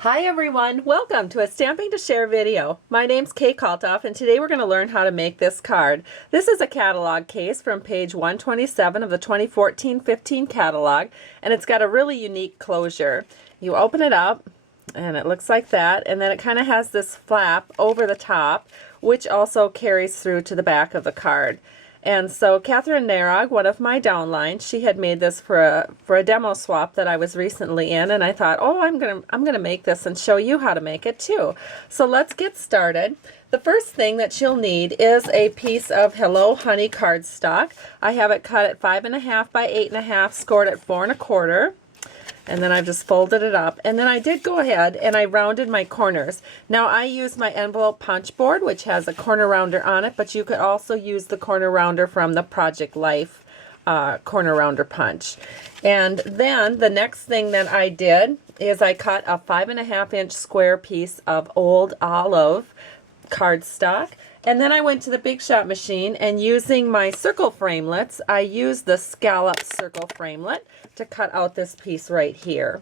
Hi everyone, welcome to a Stamping to Share video. My name's Kalthoff and today we're going to learn how to make this card. This is a catalog case from page 127 of the 2014-15 catalog, and it's got a really unique closure. You open it up and it looks like that, and then it kind of has this flap over the top which also carries through to the back of the card. And so Catherine Narog, one of my downlines, she had made this for a demo swap that I was recently in, and I thought, oh, I'm gonna make this and show you how to make it too. So let's get started. The first thing that you'll need is a piece of Hello Honey cardstock. I have it cut at 5.5 by 8.5, scored at 4 1/4. And then I've just folded it up, and then I did go ahead and I rounded my corners. Now I use my envelope punch board, which has a corner rounder on it, but you could also use the corner rounder from the Project Life corner rounder punch. And then the next thing that I did is I cut a 5.5-inch square piece of old olive cardstock. And then I went to the Big Shot machine, and using my circle framelits, I used the scallop circle framelit to cut out this piece right here.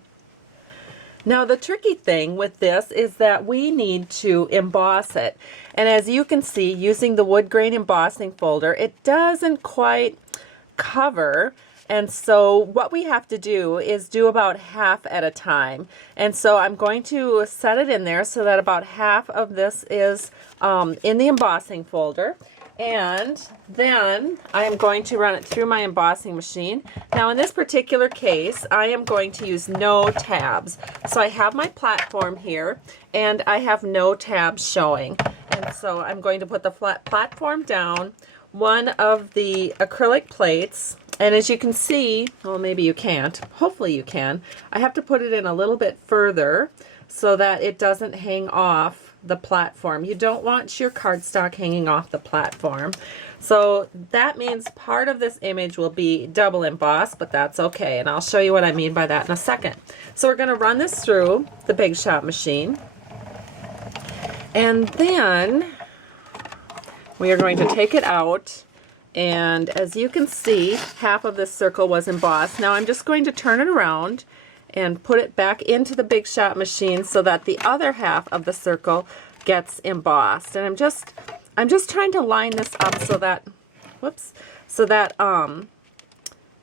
Now the tricky thing with this is that we need to emboss it. And as you can see, using the wood grain embossing folder, it doesn't quite cover. And so what we have to do is do about half at a time. And so I'm going to set it in there so that about half of this is in the embossing folder. And then I am going to run it through my embossing machine. Now in this particular case, I am going to use no tabs. So I have my platform here and I have no tabs showing. And so I'm going to put the flat platform down, one of the acrylic plates, and as you can see, well, maybe you can't, hopefully you can, I have to put it in a little bit further so that it doesn't hang off the platform. You don't want your cardstock hanging off the platform. So that means part of this image will be double embossed, but that's okay, and I'll show you what I mean by that in a second. So we're going to run this through the Big Shot machine, and then we are going to take it out. And as you can see, half of this circle was embossed. Now I'm just going to turn it around and put it back into the Big Shot machine so that the other half of the circle gets embossed. And I'm just trying to line this up so that,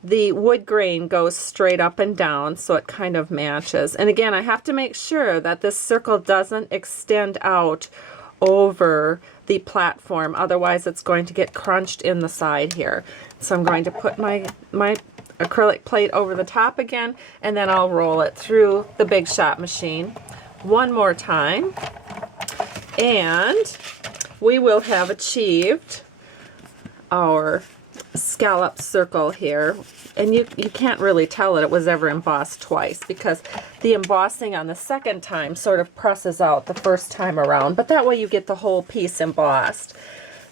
the wood grain goes straight up and down so it kind of matches. And again, I have to make sure that this circle doesn't extend out over the platform, otherwise it's going to get crunched in the side here. So I'm going to put my acrylic plate over the top again, and then I'll roll it through the Big Shot machine one more time, and we will have achieved our scallop circle here. And you can't really tell that it was ever embossed twice because the embossing on the second time sort of presses out the first time around, but that way you get the whole piece embossed.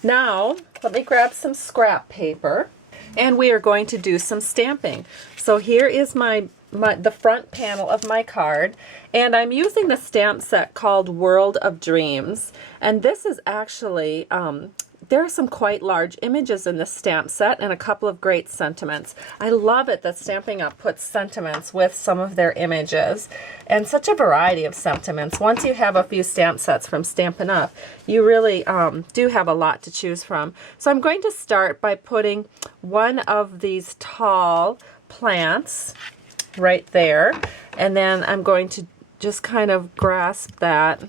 Now let me grab some scrap paper and we are going to do some stamping. So here is the front panel of my card, and I'm using the stamp set called World of Dreams, and this is actually there are some quite large images in this stamp set and a couple of great sentiments. I love it that Stampin' Up! Puts sentiments with some of their images, and such a variety of sentiments. Once you have a few stamp sets from Stampin' Up!, you really do have a lot to choose from. So I'm going to start by putting one of these tall plants right there, and then I'm going to just kind of grasp that,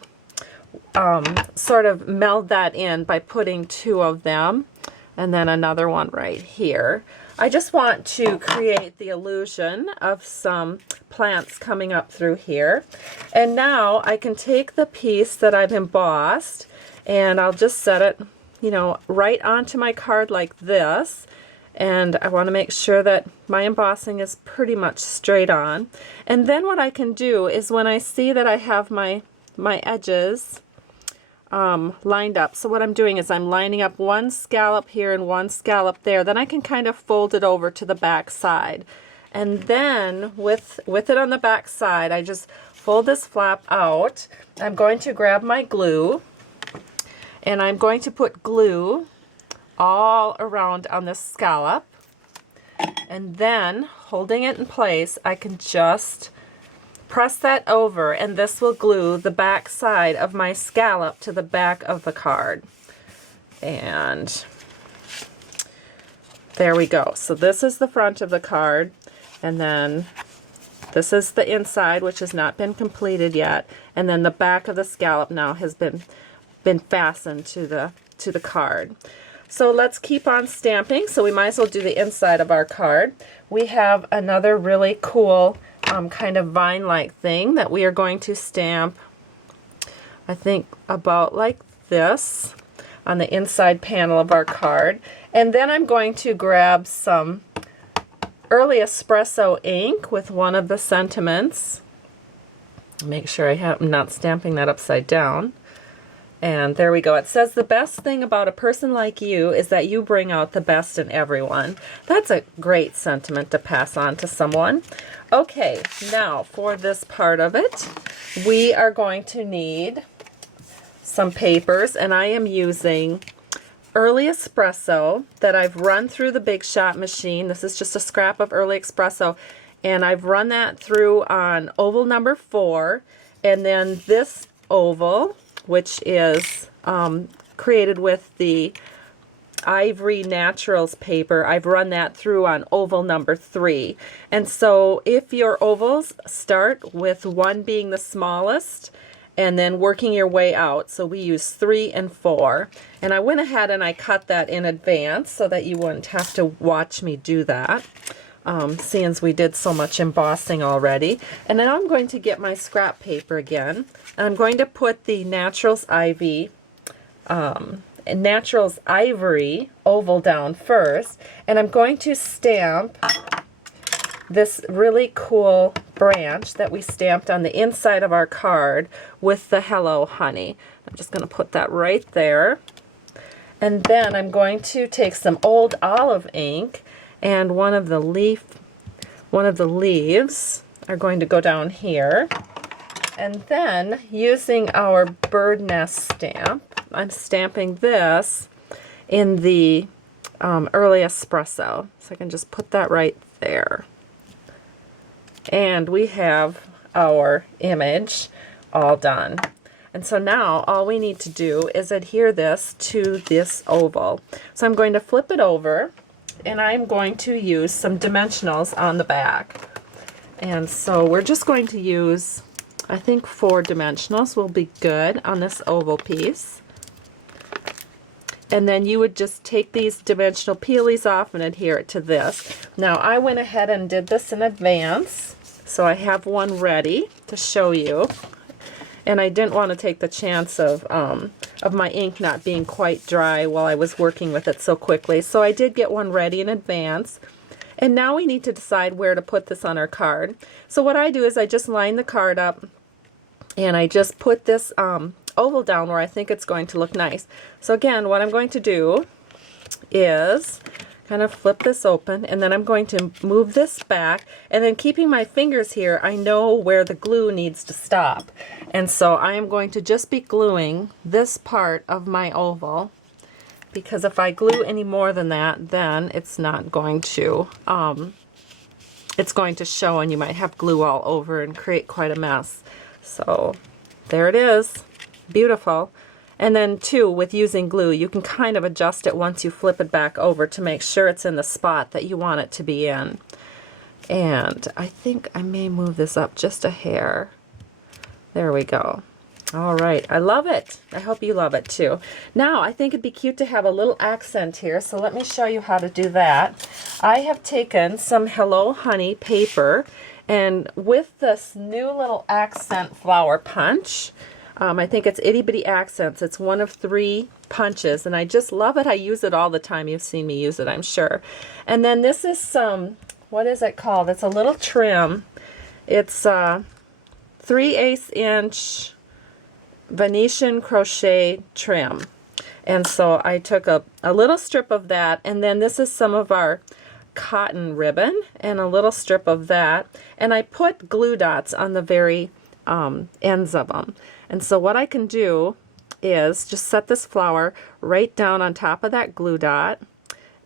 sort of meld that in by putting two of them, and then another one right here. I just want to create the illusion of some plants coming up through here. And now I can take the piece that I've embossed and I'll just set it, right onto my card like this. And I want to make sure that my embossing is pretty much straight on. And then what I can do is when I see that I have my edges lined up. So what I'm doing is I'm lining up one scallop here and one scallop there. Then I can kind of fold it over to the back side. And then with it on the back side, I just fold this flap out. I'm going to grab my glue and I'm going to put glue all around on this scallop. And then holding it in place, I can just press that over, and this will glue the back side of my scallop to the back of the card. And there we go. So this is the front of the card, and then this is the inside, which has not been completed yet, and then the back of the scallop now has been fastened to the card. So let's keep on stamping. So we might as well do the inside of our card. We have another really cool kind of vine-like thing that we are going to stamp, I think about like this, on the inside panel of our card. And then I'm going to grab some early espresso ink with one of the sentiments. Make sure I'm not stamping that upside down. And there we go. It says, the best thing about a person like you is that you bring out the best in everyone. That's a great sentiment to pass on to someone. Okay, now for this part of it, we are going to need some papers, and I am using Early Espresso that I've run through the Big Shot machine. This is just a scrap of Early Espresso, and I've run that through on oval number 4, and then this oval, which is created with the Ivory Naturals paper, I've run that through on oval number 3. And so if your ovals start with 1 being the smallest and then working your way out, so we use 3 and 4. And I went ahead and I cut that in advance so that you wouldn't have to watch me do that, seeing as we did so much embossing already. And now I'm going to get my scrap paper again, and I'm going to put the Naturals Ivory oval down first, and I'm going to stamp this really cool branch that we stamped on the inside of our card with the Hello Honey. I'm just going to put that right there. And then I'm going to take some old olive ink, and one of the leaves are going to go down here. And then using our bird nest stamp, I'm stamping this in the Early Espresso. So I can just put that right there. And we have our image all done. And so now all we need to do is adhere this to this oval. So I'm going to flip it over, and I'm going to use some dimensionals on the back. And so we're just going to use, I think 4 dimensionals will be good on this oval piece. And then you would just take these dimensional peelies off and adhere it to this. Now I went ahead and did this in advance, so I have one ready to show you. And I didn't want to take the chance of my ink not being quite dry while I was working with it so quickly. So I did get one ready in advance. And now we need to decide where to put this on our card. So what I do is I just line the card up, and I just put this oval down where I think it's going to look nice. So again, what I'm going to do is kind of flip this open, and then I'm going to move this back, and then keeping my fingers here, I know where the glue needs to stop. And so I am going to just be gluing this part of my oval, because if I glue any more than that, then it's not going to, it's going to show, and you might have glue all over and create quite a mess. So there it is. Beautiful. And then too, with using glue, you can kind of adjust it once you flip it back over to make sure it's in the spot that you want it to be in. And I think I may move this up just a hair. There we go. All right, I love it. I hope you love it too. Now, I think it'd be cute to have a little accent here, so let me show you how to do that. I have taken some Hello Honey paper, and with this new little accent flower punch, I think it's Itty Bitty Accents. It's one of 3 punches, and I just love it. I use it all the time. You've seen me use it, I'm sure. And then this is some, what is it called? It's a little trim. It's 3/8 inch Venetian crochet trim. And so I took a little strip of that, and then this is some of our cotton ribbon and a little strip of that, and I put glue dots on the very ends of them. And so what I can do is just set this flower right down on top of that glue dot,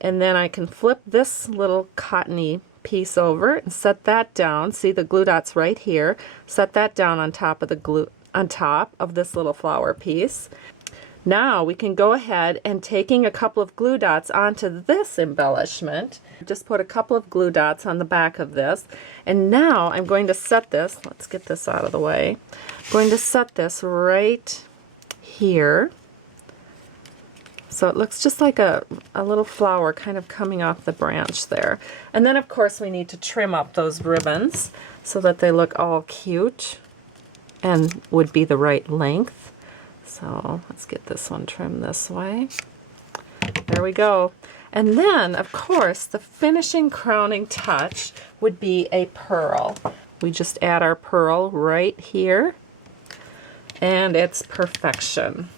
and then I can flip this little cottony piece over and set that down. See the glue dots right here. Set that down on top of the glue, on top of this little flower piece. Now we can go ahead and taking a couple of glue dots onto this embellishment. Just put a couple of glue dots on the back of this. And now I'm going to set this, let's get this out of the way. I'm going to set this right here. So it looks just like a little flower kind of coming off the branch there. And then of course we need to trim up those ribbons so that they look all cute and would be the right length. So let's get this one trimmed this way. There we go. And then, of course, the finishing crowning touch would be a pearl. We just add our pearl right here, and it's perfection.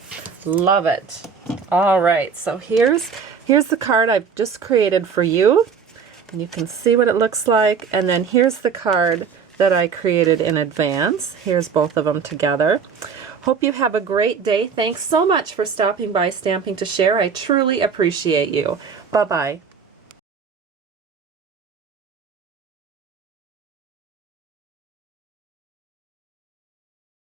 Love it. All right, so here's the card I've just created for you, and you can see what it looks like. And then here's the card that I created in advance. Here's both of them together. Hope you have a great day. Thanks so much for stopping by Stamping to Share. I truly appreciate you. Bye-bye.